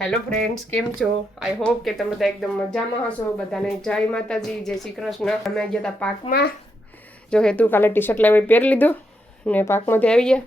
Hello friends, કેમ છો? I hope કે તમે બધા એકદમ મજામાં હશો. બધાને જય માતાજી, જય શ્રી કૃષ્ણ. અમે ગયા હતા પાર્કમાં. જો હેતુ કાલે ટી શર્ટ લાવી પહેરી લીધું ને પાર્કમાંથી આવી ગયા.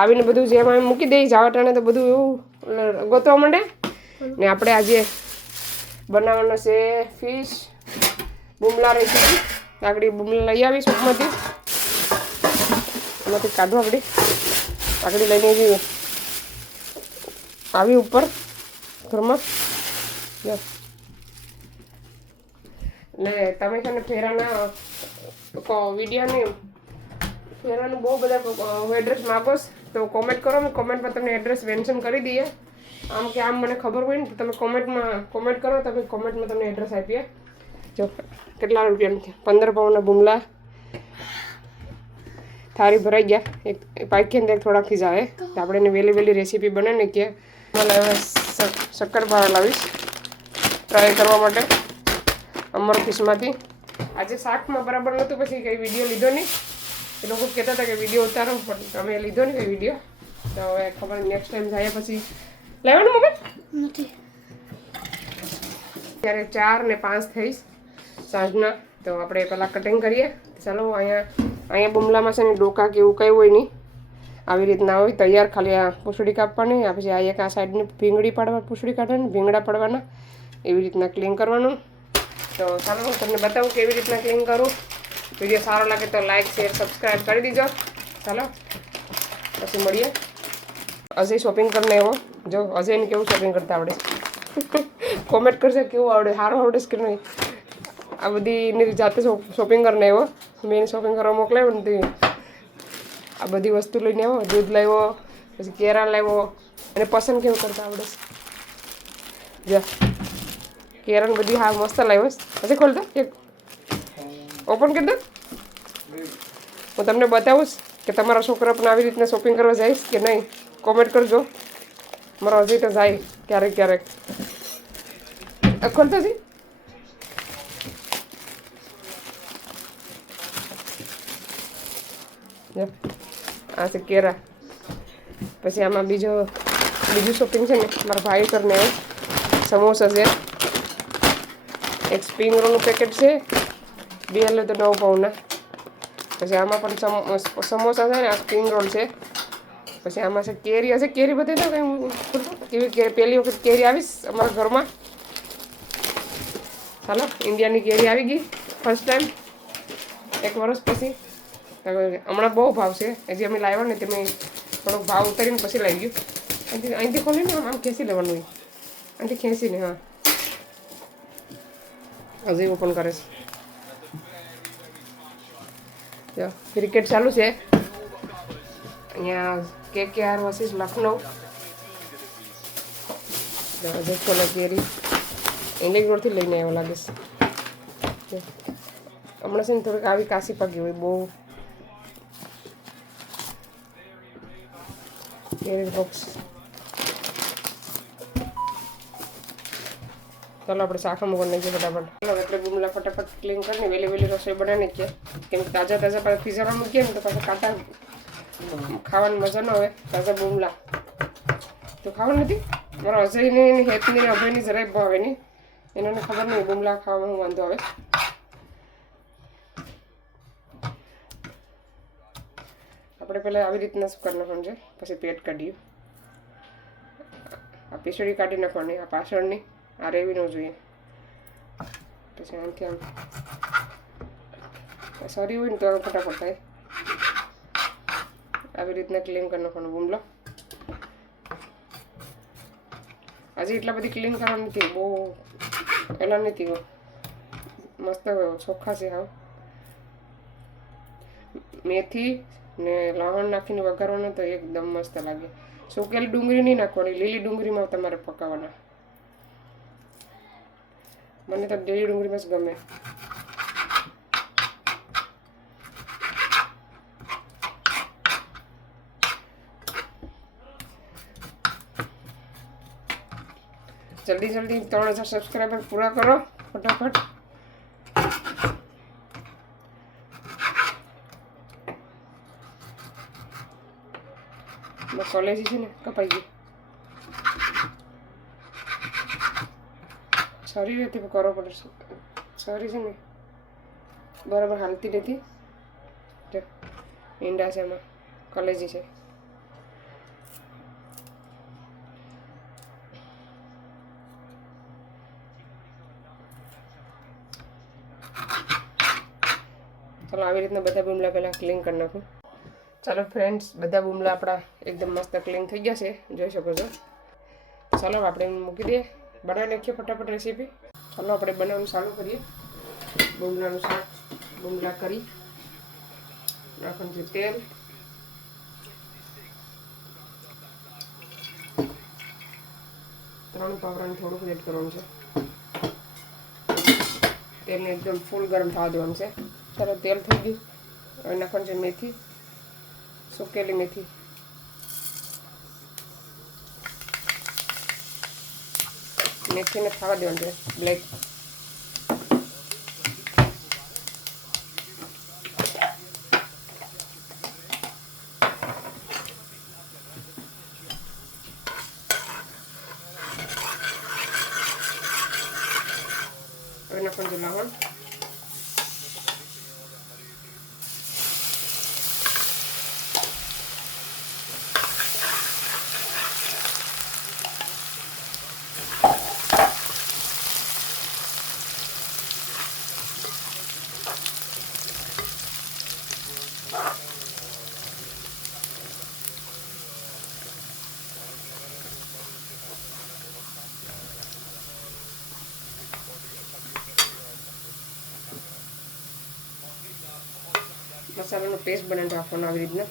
આવીને બધું જેમ અમે મૂકી દઈ જવા ટાણે તો બધું એવું ગોતવા માંડે ને આપણે આજે બનાવવાનો છે ફિશ બુમલા રેસીપી. આગળ બુમલા લઈ આવી શોપમાંથી, એમાંથી કાઢવા આગળ લઈને જઈએ આવી ઉપર ઘરમાં. એટલે તમે છે ને ફેરાના વિડીયોની ફેરાનું બહુ બધા એડ્રેસ માગો તો કોમેન્ટ કરો. મેં કોમેન્ટમાં તમને એડ્રેસ મેન્શન કરી દઈએ. આમ કે આમ મને ખબર હોય ને તો તમે કોમેન્ટ કરો. તમે કોમેન્ટમાં તમને એડ્રેસ આપીએ. જો કેટલા રૂપિયાની 15 પાઉન્ડના બુમલા થાળી ભરાઈ ગયા. એક પાકી અંદર થોડાકથી જ આવે તો આપણે એને વહેલી રેસીપી બનાવીને કે શક્કરપારા લાવીશ ટ્રાય કરવા માટે અમારો ફિશમાંથી. આજે શાકમાં બરાબર નહોતું, પછી કંઈ વિડીયો લીધો નહીં. એ લોકો કહેતા હતા કે વિડીયો ઉતારો, પણ અમે લીધો નહીં કંઈ વિડીયો. તો હવે ખબર નેક્સ્ટ ટાઈમ જાય પછી લેવાનું મમ્મી નથી. ત્યારે 4 ને 5 થઈશ સાંજના. તો આપણે પહેલાં કટિંગ કરીએ. ચાલો અહીંયા બુમલામાં છે ને ડોકા કે એવું કંઈ હોય નહીં. આવી રીતના હોય તૈયાર. ખાલી આ પૂંછડી કાપવાની, આ પછી આ એક આ સાઈડની ભીંગડી પાડવા, પૂંછડી કાઢવાની, ભીંગડા પાડવાના, એવી રીતના ક્લીન કરવાનું. તો ચાલો હું તમને બતાવું કેવી રીતના ક્લીન કરું. વિડીયો સારો લાગે તો લાઇક, શેર, સબસ્ક્રાઈબ કરી દીજો. ચાલો પછી મળીએ. અજય શોપિંગ કરીને એવો જો અજયને કેવું શોપિંગ કરતા આવડે કોમેન્ટ કરશે કેવું આવડે, સારું આવડે કે નહીં. આ બધી એની જાતે શોપિંગ કરીને એવો. મેં એને શોપિંગ કરવા મોકલાવ્યો ને તે આ બધી વસ્તુ લઈને આવ્યો. દૂધ લાવ્યો, પછી કેરા લાવ્યો. અને પસંદ કેવું કરતા આવડે જો કેરાને બધી હા મસ્ત લાવ્યો. પછી ખોલતો એક ઓપન કરી દો. હું તમને બતાવું કે તમારા છોકરા પણ આવી રીતના શોપિંગ કરવા જઈશ કે નહીં. કોમેન્ટ કરજો. મારો હજી તો જાય ક્યારેક ખોલતો છે. આ છે કેરા. પછી આમાં બીજું શોપિંગ છે ને મારા ભાઈ કરીને સમોસા છે. એક સ્પ્રિંગ રોલનું પેકેટ છે 2 લે તો 9 પાઉન્ડના. પછી આમાં પણ સમોસા છે ને આ સ્પ્રિંગ રોલ છે. પછી આમાં છે કેરી. હશે કેરી બતાવી દો કંઈ કેવી પહેલી વખત કેરી આવીશ અમારા ઘરમાં. ચાલો ઇન્ડિયાની કેરી આવી ગઈ ફર્સ્ટ ટાઈમ 1 વર્ષ પછી. હમણાં બહુ ભાવ છે. હજી અમે લાવ્યા ને તમે થોડોક ભાવ ઉતારીને પછી લાવી ગયું. અહીંથી ખોલીને આમ ખેંચી લેવાનું હોય. અહીંથી ખેંચીને હા હજી ઓપન કરે છે. જો ક્રિકેટ ચાલુ છે અહીંયા. KKR versus Lucknow. જબરદસ્ત કોલે કેરી ઇંગ્લિશ રોડથી લઈને આવ્યો લાગે છે. હમણાં છે ને થોડીક આવી કાશી પાકી હોય બહુ. કેરી બોક્સ. ચાલો આપણે શાખા મૂકવા નાખીએ ફટાફટ. ચાલો એટલે બુમલા ફટાફટ ક્લીન કરીને વહેલી રસોઈ બનાવી નાખીએ. કેમ કે તાજા પાછા ફ્રીઝરમાં મૂકીએ ને તો પાછા કાંટા ખાવાની મજા ન આવે. તાજા બુમલા તો ખાવાનું નથી. મારા અજયની હેતની અભયની જરાય ભાવે નહીં. એને ખબર નહીં બુમલા ખાવામાં વાંધો આવે. આપણે પહેલાં આવી રીતના શું કરી નાખવાનું છે. પછી પેટ કાઢીએ. આ પીસળી કાઢી નાખવાની. આ પાછળની આ રેવી ન જોઈએ. પછી આમથી આમ સોરી હોય ને તો ફટાફટ થાય. આવી રીતના ક્લીન કરી નાખવાનો બુમલો. હજી એટલા બધી ક્લીન કરવાની નથી. બહુ એલા નથી. મસ્ત ચોખ્ખા છે. હા મેથી ને લવણ નાખીને વઘારવાનો તો એકદમ મસ્ત લાગે. સુકેલી ડુંગળી નહીં નાખવાની, લીલી ડુંગળીમાં તમારે પકાવવાના. મને તો લીલી ડુંગળીમાં જ ગમે. જલ્દી 3000 સબસ્ક્રાઈબર પૂરા કરો ફટાફટ. કોલેજ છે ને કપાઈ ગઈ. સારી રીતે કરવો પડશે. સારી છે ને બરાબર હાલતી નથી. જો ઈંડા છે, એમાં કલેજી છે. ચાલો આવી રીતના બધા બુમલા પહેલાં ક્લીન કરી નાખું. ચાલો ફ્રેન્ડ્સ, બધા બુમલા આપણા એકદમ મસ્ત ક્લીન થઈ ગયા છે, જોઈ શકો છો. ચાલો આપણે મૂકી દઈએ, બનાવી નાખીએ ફટાફટ રેસીપી. ચાલો આપણે બનાવવાનું ચાલુ કરીએ. બુમલાનું શાક, બુમલા કરી નાખવાનું છે તેલ. ત્રણ પાવરાનું થોડુંક એડ કરવાનું છે. તેલને એકદમ ફૂલ ગરમ થવા દેવાનું છે. ચાલો તેલ થઈ ગયું. હવે નાખવાનું છે મેથી, સુકેલી મેથી. મેથીને ખાવા દેવાનું છે બ્લેક. હવે નાખવાનું છે લવણ. મસાલાનો પેસ્ટ બનાવી રાખવાનો આવી રીતના.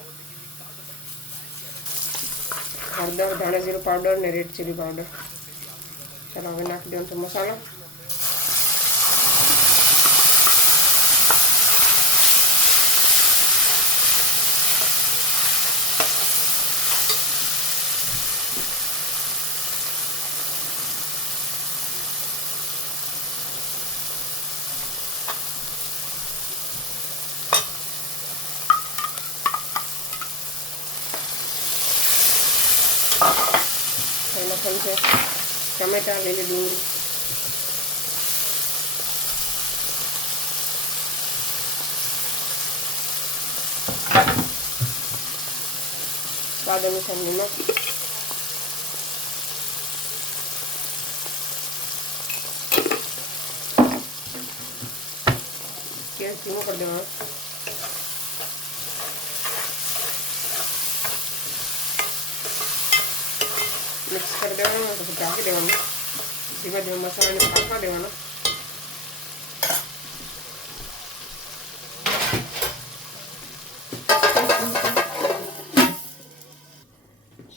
હળદર, ધાણા જીરું પાવડર ને રેડ ચીલી પાવડર. ચાલો હવે નાખી દેવાનો છે મસાલો. નાખવાનું છે ટમેટા, લીલી ડુંગળી. સ્વાદ અનુસાર નિમક. ગેસ ધીમો કરી દેવાનો. મિક્સ કરી દેવાનું, પછી ઢાંકી દેવાનું. ધીમે ધીમે મસાલાને પાકવા દેવાનો.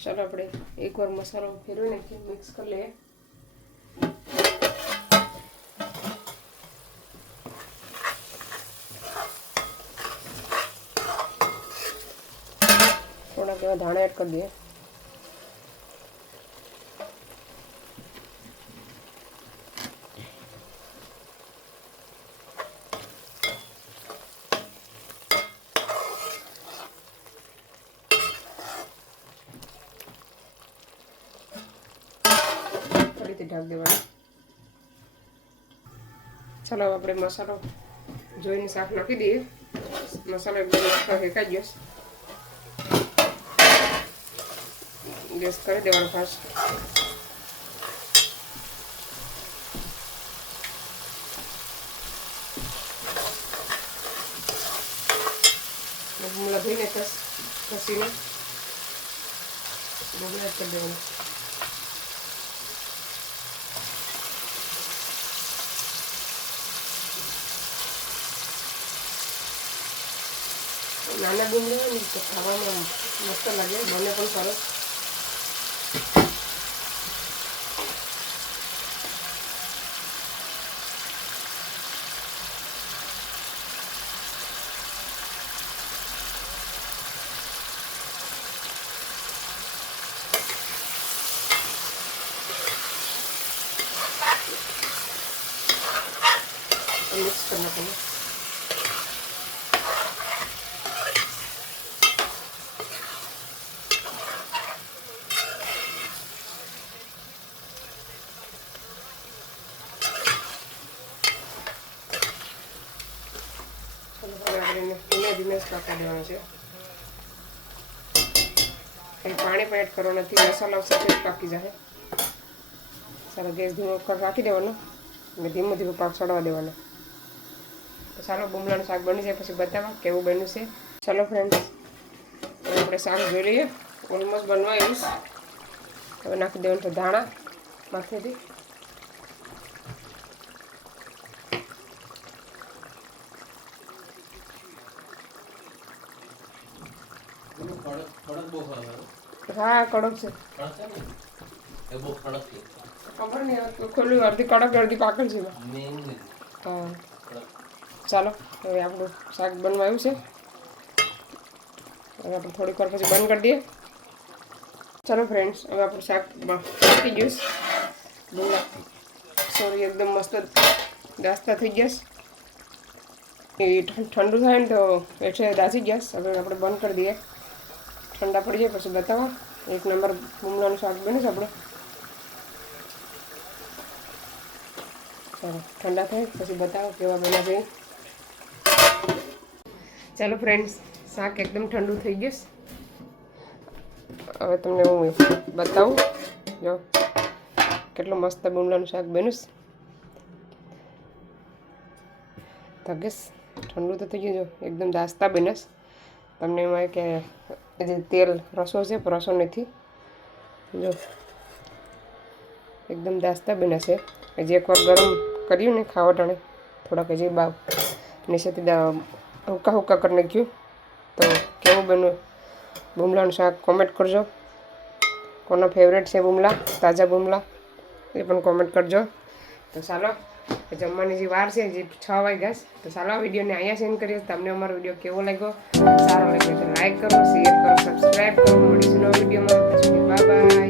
ચાલો આપણે એકવાર મસાલો ફેરવી નાખીએ, મિક્સ કરી લઈએ. થોડાક એવા ધાણા એડ કરી દઈએ. ઢાંકી દેવાનું. ચાલો આપણે મસાલો જોઈને શાક નાખી દઈએ. મસાલો એકદમ શેકાઈ ગયો. ગેસ કરી દેવાનો ફાસ્ટ. બુમલા ધોઈને કસીને બુમલા એડ કરી દેવાનું. નાના બુમલા હોય ને તો ખાવામાં મસ્ત લાગે, બને પણ સરસ. મિક્સ કરી નાખવાનું. ધીમે જ પાકવા દેવાનો છે. કંઈ પાણી પણ એડ કરવાનું નથી, મસાલા સાથે પાકી જાય. ચાલો ગેસ ધીમો ઉપર રાખી દેવાનો અને ધીમું ધીમું પાક ચડવા દેવાનો. તો ચાલો બુમલાનું શાક બની જાય પછી બતાવવા કેવું બન્યું છે. ચાલો ફ્રેન્ડ્સ, આપણે શાક જોઈ લઈએ. ઓલમોસ્ટ બનવા આવ્યું. હવે નાખી દેવાનું છે ધાણા માથેથી. હા કડક છે. ખબર નહીં ખોલ્યું, અડધી કડક અડધી પાકડ છે. હા ચાલો હવે આપણું શાક બનવા આવ્યું છે. હવે આપણે થોડીક વાર પછી બંધ કરી દઈએ. ચાલો ફ્રેન્ડ્સ, હવે આપણું શાક પાકી ગયું. ડુંગળા સોરી એકદમ મસ્ત દાસ્તા થઈ ગયા. એ ઠંડુ થાય ને તો એટલે દાઝી ગેસ. હવે આપણે બંધ કરી દઈએ, ઠંડા પડી જાય પછી બતાવો. એક નંબર બુમલાનું શાક બને છે આપણે. ચાલો ઠંડા થાય પછી બતાવો કેવા બન્યા છે. ચાલો ફ્રેન્ડ્સ, શાક એકદમ ઠંડુ થઈ ગયું. હવે તમને હું બતાવું. જો કેટલું મસ્ત બુમલાનું શાક બન્યું. તગસ ઠંડુ તો થઈ ગયું. જો એકદમ દાસ્તા બન્યા. તમને એમાં કે જે તેલ રસો છે રસો નથી. જો એકદમ દાસ્તા બન્યા છે. હજી એકવાર ગરમ કર્યું ને ખાવા ટાણે થોડાક હજી બાવ નીચેથી હુક્કા હુક્કા કરી નાખ્યું. તો કેવું બન્યું બુમલાનું શાક કોમેન્ટ કરજો. કોનો ફેવરેટ છે બુમલા, તાજા બુમલા, એ પણ કોમેન્ટ કરજો. તો ચાલો જમવાની જે વાર છે જે 6 વાગ્યા. તો ચાલો આ વિડીયોને અહીંયા સેન્ડ કરીએ. તમને અમારો વિડીયો કેવો લાગ્યો, સારો લાગ્યો તો લાઈક કરો, શેર કરો, સબસ્ક્રાઈબ કરો. મળીશું નવા વિડીયોમાં. Bye bye.